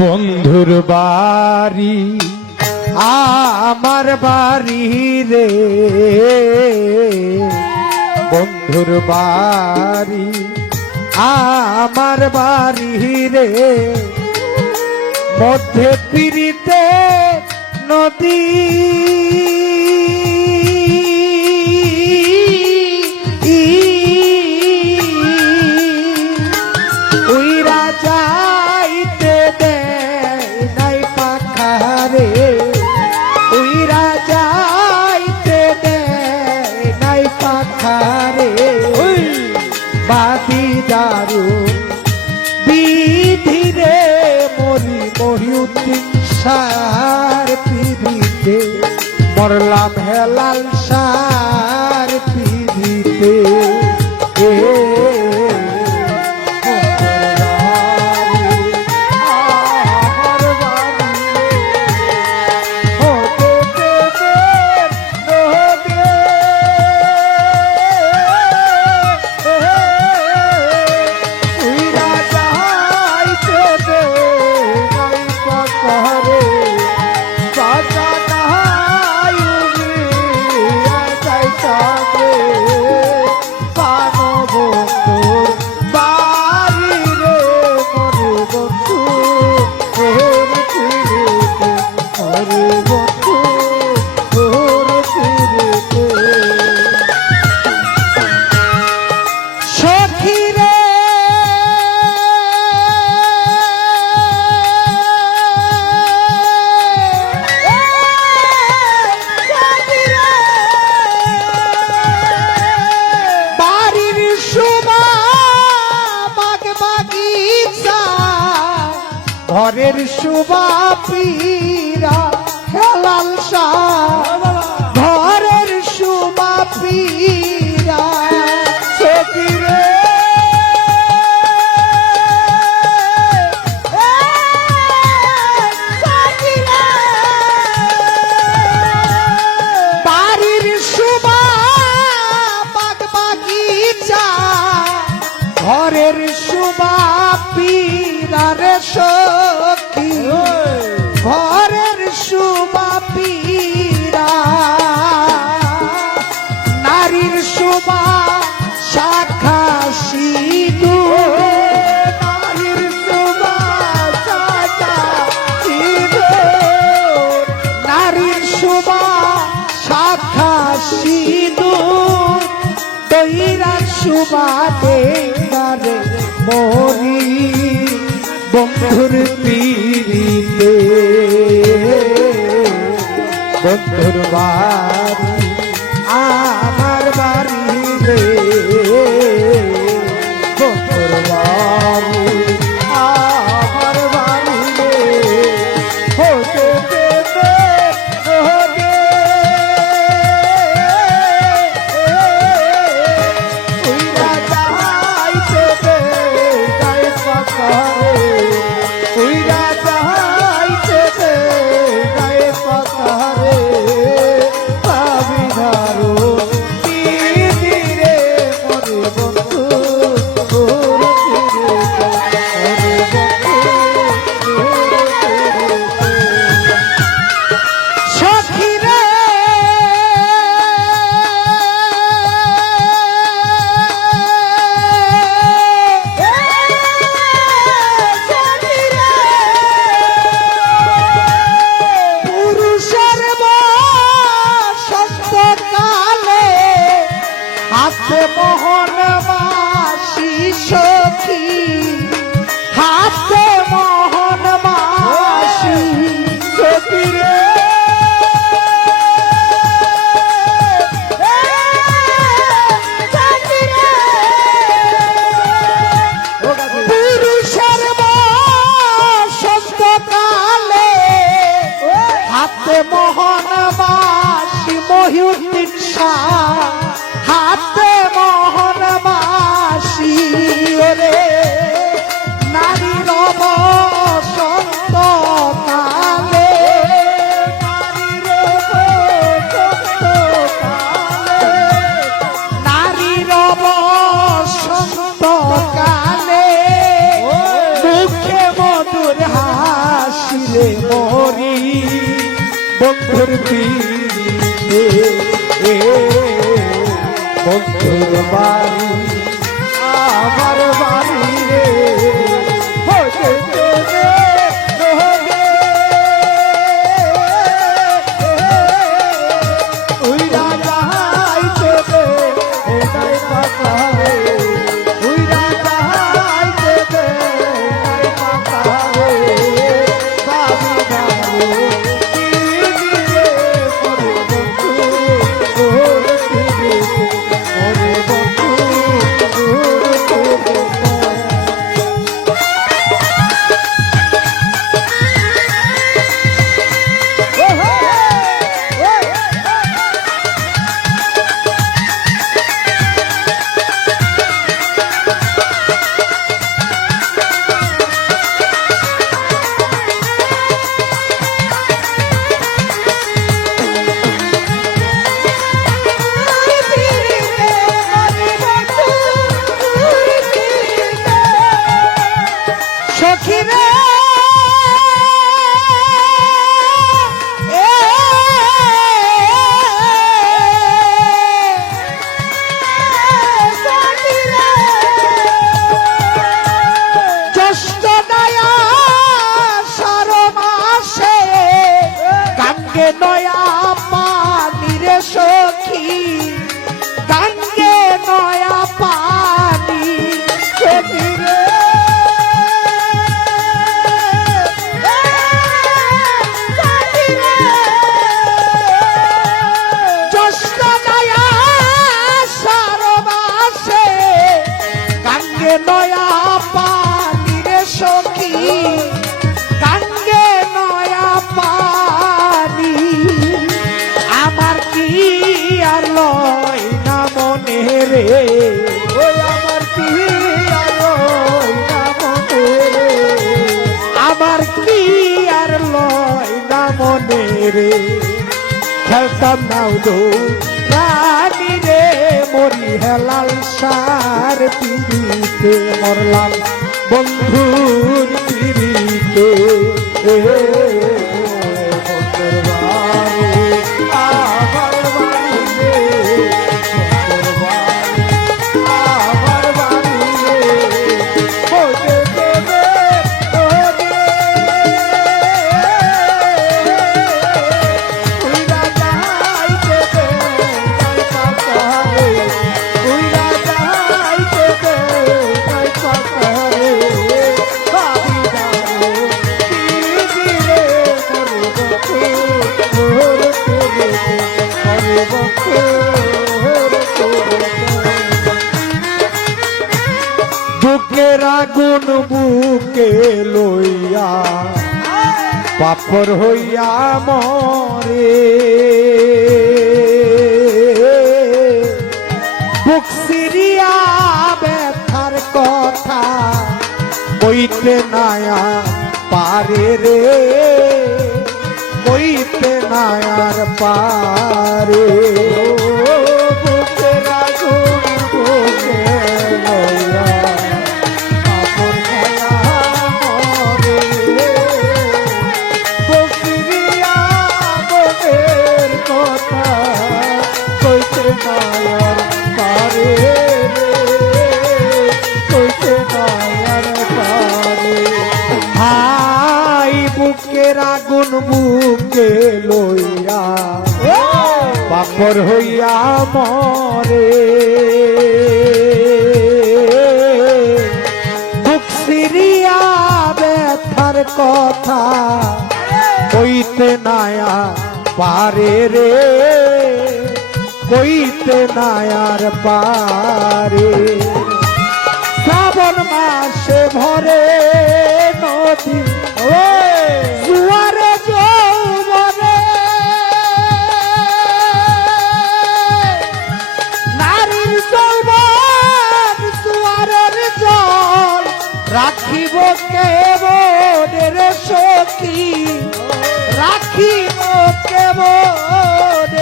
বন্ধুর বাড়ি আমার বাড়ি রে। বন্ধুর বাড়ি আমার বাড়ি রে। মধ্যে পিড়িতে নদী ধীরে মরি মহিউদ্দিন সার পিড়িতে মরলাম হেলাল সার। ঘরের সুবা পীরা হেলাল শাহ। ঘরের সুবা পীরা বন্ধুর মহিউদ্দিন শাহ Pai. রে। খেলতাম নাও দো রানী রে মরি হেলাল সার পিড়িতে মরলাম। বন্ধুর পিড়িতে। পাপর হইয়া মরে। বুক সিরিয়া ব্যথার কথা কইতে নায়া পারে রে। কইতে নায়ার পারে। পর হইয়া মরে। বুক সিরিয়া ব্যথার কথা কইতে নায়া পারে রে। কইতে নায়ার পারে। শ্রাবণ মাসে ভরে নদী জুয়ারে রাখিব কেব রে সখী। রাখিব কেব কেমন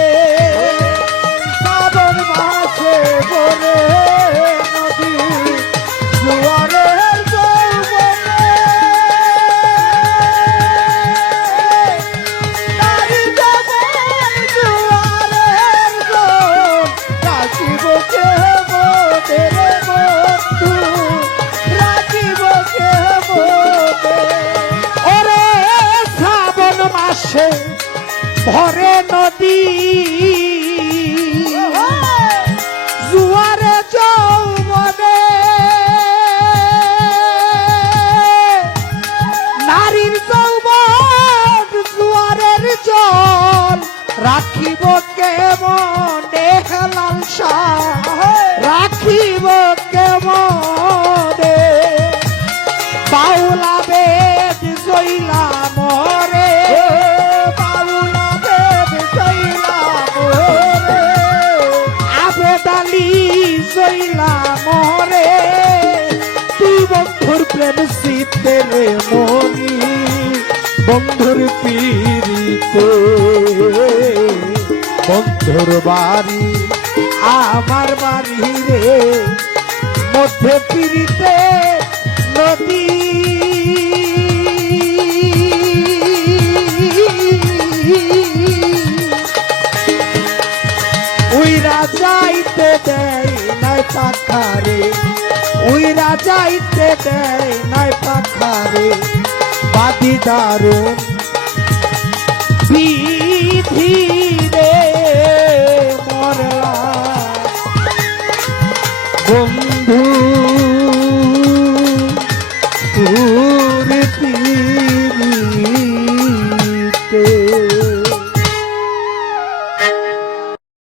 শ্রাবণ মাছে বলে রাখিব কেমন হেলাল রাখিব কেমন বাউলা বেদ জইলা মরে। বাউলা বেদ জইলা মরে। আবেদালি জইলা মরে। তুই বন্ধুর প্রেম শীতে রে বন্ধুর বাড়ি, আমার বাড়ি রে। মধ্যে পিড়িতে নদী। উইরা যাইতে দেয় নাই পাখারে, উইরা যাইতে দেয় নাই পাখারে বাদি দারুণ বিধি।